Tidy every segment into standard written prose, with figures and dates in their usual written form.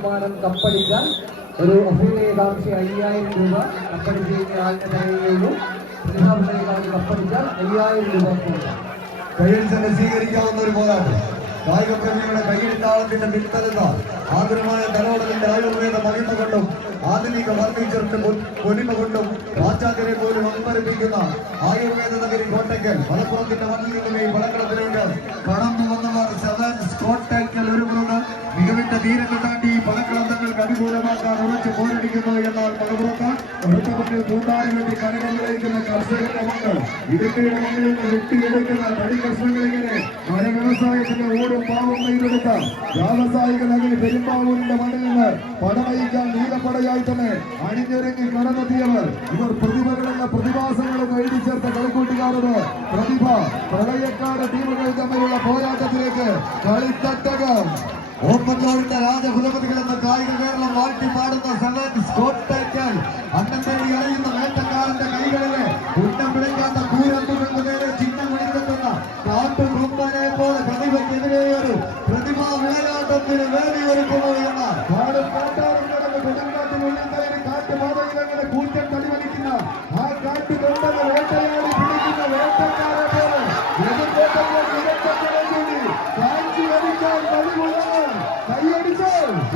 സമ്മാനം കപ്പടിച്ചാൽ ഒരു അഭ്യുദയകാംക്ഷി 5000 രൂപ കപ്പടിച്ച് ആളിനെ തടയുകയുള്ളൂ. പ്രതിഭാവികളെ കപ്പടിച്ചാൽ 5000 രൂപ കൊടുക്കാം. കയ്യിൽ തന്നെ സ്വീകരിക്കാവുന്ന ഒരു പോരാട്ടം. കായിക പ്രേമികളുടെ കയ്യെഴുത്താളത്തിന്റെ പിൻതരുന്ന ആതുരമായ കലോടലിന്റെ ആയുർവേദ മഹിമ കൊണ്ടും ആധുനിക ഫർണിച്ചറിന്റെ പൊലിമ കൊണ്ടും പാശ്ചാത്യരെ പോലും അമ്പരപ്പിക്കുന്ന ആയുർവേദ നഗരി കോട്ടയ്ക്കൽ മലപ്പുറത്തിന്റെ മണ്ണിൽ നിന്നും ഈ പടക്കളത്തിലേക്ക് കടന്നു വന്നവർ സെവൻസ് കോട്ടയ്ക്കൽ ഒരുങ്ങുന്ന മികവിന്റെ തീരങ്ങൾ താണ്ടി ഈ പടക്കളം തങ്ങൾക്ക് അനുകൂലമാക്കാൻ ഉറച്ചു പോരടിക്കുന്നു. എന്നാൽ മലപ്പുറത്ത് വൃത്തപത്തിൽ കൂട്ടാരി വേണ്ടി കനകങ്ങളിലേക്കുന്ന കർഷകരുടെ മക്കൾ ഇടുക്കിയുടെ മണ്ണിൽ നിന്ന് വെട്ടിയെടുക്കുന്ന തടി കർഷകരിങ്ങനെ വന വ്യവസായത്തിന്റെ ഓടും പാവം നെയ്തെടുത്ത വ്യാവസായിക നഗരി പെരുമ്പാവൂരിന്റെ മണ്ണിൽ നിന്ന് പടമയിക്കാൻ നീലപ്പടയായി തന്നെ അണിഞ്ഞൊരുങ്ങി കടന്നെത്തിയവർ ഇവർ പ്രതിഭകളെന്ന പ്രതിഭാസങ്ങളും എഴുതി ചേർത്ത കളിക്കൂട്ടുകാരത് പ്രതിഭ പ്രളയക്കാട് ടീമുകൾ തമ്മിലുള്ള പോരാട്ടത്തിലേക്ക് കളിത്തട്ടകം ഓപ്പൻലോറിന്റെ രാജകുലപതികൾ എന്ന കായിക കേരളം വാഴ്ത്തി പാടുന്ന സെവൻസ് കോട്ടയ്ക്കൽ അന്നം തേടി അടയുന്ന വേട്ടക്കാരന്റെ കൈകളിലെ ഉന്നം പിടിക്കാത്ത കൂരമ്പുകൾക്ക് നേരെ ചിഹ്നം വിളിച്ചെത്തുന്ന കാട്ടുകൊമ്പനെ പോലെ പ്രതിഭയ്ക്കെതിരെ ഒരു പ്രതിഭാ വിളയാട്ടത്തിന് വേദിയൊരുക്കുന്നു എന്ന കാടും കാട്ടാറും കിടന്ന് കൊടുങ്കാറ്റിനുള്ളിൽ കയറി കാട്ടുപാതയിലങ്ങനെ കൂറ്റൻ കളിവലിക്കുന്ന ആ കാട്ടുകൊമ്പനെ വേട്ടയാടി പിടിക്കുന്ന വേട്ടക്കാരെ പോലെ എതിർകോട്ടങ്ങൾ കാഞ്ചി വരിക്കാൻ കഴിവുള്ളവർ കൈയടിച്ച്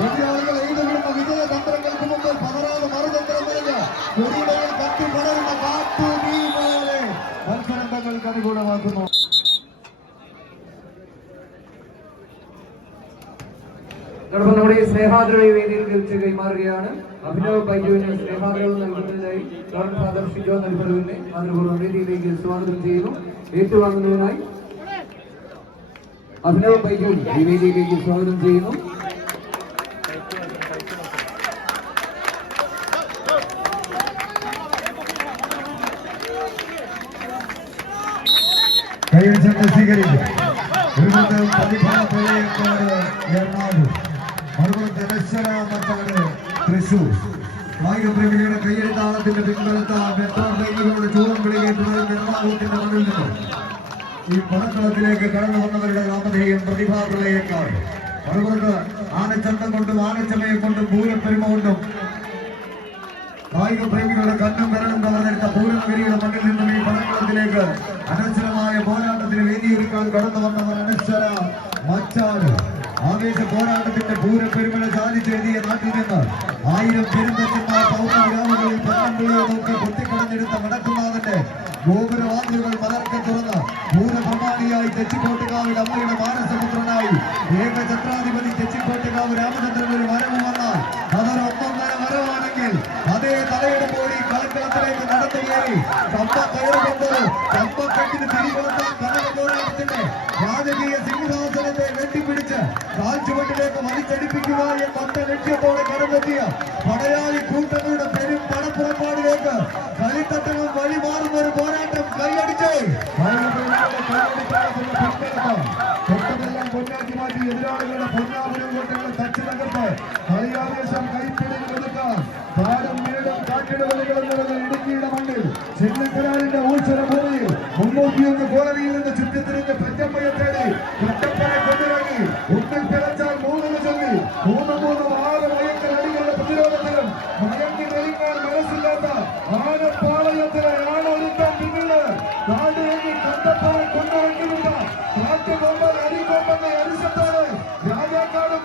എതിരാളികൾ എഴുതുന്ന വിജയതന്ത്രങ്ങൾക്ക് മുമ്പിൽ പതറാതെ മറുതന്ത്രം നിറഞ്ഞ കൊടിയിടയിൽ കത്തിപ്പടരുന്ന കാട്ടു തീ പോലെ മത്സരം തങ്ങൾക്ക് അനുകൂലമാക്കുന്നു. നമ്മുടെ സ്നേഹാദ്രവ വേദിയിൽ തിരിച്ച് കൈമാറുകയാണ്. അഭിനവ് ബൈജുവിന് സ്നേഹാദ്രവ് നൽകുന്നതിനായി ഫാദർ ഷിജോ നൽകുന്നതിനെ ആദരപൂർവ്വം വേദിയിലേക്ക് സ്വാഗതം ചെയ്യുന്നു. ഏറ്റുവാങ്ങുന്നതിനായി അഭിനവ് ബൈജുവിൻ ഈ വേദിയിലേക്ക് സ്വാഗതം ചെയ്യുന്നു. സ്വീകരിക്കും തൃശൂർ കായിക പ്രേമികളുടെ കയ്യെഴുത്താളത്തിന്റെ പിൻബലത്ത മെട്രോയുടെ ചൂടംകളിലേക്ക് എറണാകുളത്തിന്റെ മണ്ണിൽ നിന്നും ഈ പടക്കളത്തിലേക്ക് കടന്നു വന്നവരുടെ നാമധേയം പ്രതിഭാ പ്രളയക്കാർ. മറുപുറത്ത് ആനച്ചന്തം കൊണ്ടും ആനച്ചമയം കൊണ്ടും പൂരപ്പെരുമ കൊണ്ടും കായിക പ്രേമികളുടെ കണ്ണും കരളും കവർന്നെടുത്ത പൂരനഗരിയുടെ മണ്ണിൽ നിന്നും ഈ പടക്കളത്തിലേക്ക് അനശ്വരമായ പോരാട്ടത്തിന് വേദിയൊരുക്കാൻ കടന്നു വന്നവർ അനശ്വര മച്ചാട്. ആവേശ പോരാട്ടത്തിന്റെ പൂരപ്പെരുമഴ ചാലിച്ചെഴുതിയ നാട്ടിൽ നിന്ന് 1000 പെരുന്തച്ചന്മാർ പൗർണഗ്രാമങ്ങളിൽ പന്നമ്പിളിയെ നോക്കി പൊട്ടിക്കടഞ്ഞെടുത്ത വടക്കുന്നാഥന്റെ ഗോപുരവാതിലുകൾ മലർക്കെ തുറന്ന് പൂരപ്രമാണിയായി തെച്ചിക്കോട്ടുകാവിൽ അമ്മയുടെ മാനസപുത്രനായി ഏകഛത്രാധിപതി തെച്ചിക്കോട്ടുകാവ് രാമചന്ദ്രൻ ഒരു വരവ് വന്നാൽ അതൊരു ഒന്നൊന്നര വരവാണെങ്കിൽ അതേ തലയെടുപ്പോടി കളിക്കളത്തിലേക്ക് നടന്നു കയറി കമ്പ കയറുകൊണ്ടത് കമ്പക്കെട്ടിന് തിരികൊടുത്ത കനക പോരാട്ടത്തിന്റെ രാജകീയ സിംഹാസനത്തെ വെട്ടിപ്പിടിച്ച് കാൽച്ചുവട്ടിലേക്ക് വലിച്ചടിപ്പിക്കുക എന്ന ഒറ്റ ലക്ഷ്യത്തോടെ കടന്നെത്തിയ പടയാളി കൂട്ടങ്ങളുടെ പെരും പടപ്പുറപ്പാടിലേക്ക് കളിത്തട്ടകം വഴിമാറുന്ന ഒരു പോരാട്ടം കൈയടിച്ച് തൊട്ടതെല്ലാം പൊന്നാക്കി മാറ്റി എതിരാളികളുടെ പൊന്നാപുരം കോട്ടകളെ തച്ചു തകർത്ത് കളിയാവേശം കൈപ്പിടിയിൽ ഒതുക്കാൻ താരം വീടും കാട്ടിടവലികളും നിറഞ്ഞ ഇടുക്കിയുടെ മണ്ണിൽ ചിന്നക്കരാറിന്റെ ഊർജ്ജല ഭൂമിയിൽ 301 കോളനിയിൽ നിന്ന് ചുറ്റിത്തിരിഞ്ഞ് പെറ്റമ്മയെ തേടി കട്ടപ്പനെ കൊണ്ടിറങ്ങി ഉപ്പിൽ പിറച്ചാൽ 3 ചൊല്ലി 3 മയക്കൽ അടികളുടെ പ്രതിരോധത്തിലും മയങ്ങി നെരുങ്ങാൻ മനസ്സില്ലാത്ത ആനപ്പാളയത്തിലെ ആണൊരുക്കം പിന്നില് കാടിറങ്ങി കട്ടപ്പനെ കൊണ്ടിറങ്ങിയില്ല കാട്ടുകൊമ്പൻ അരികൊമ്പന്റെ അരിശത്തോടെ രാജാക്കാട്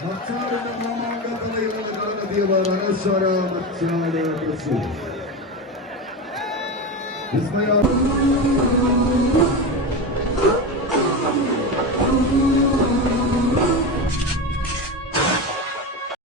മച്ചാടിന്റെ മാമാങ്കത്തലയിൽ കടന്നെത്തിയവർ അനശ്വര മച്ചാട് തൃശൂർ വിസ്മയ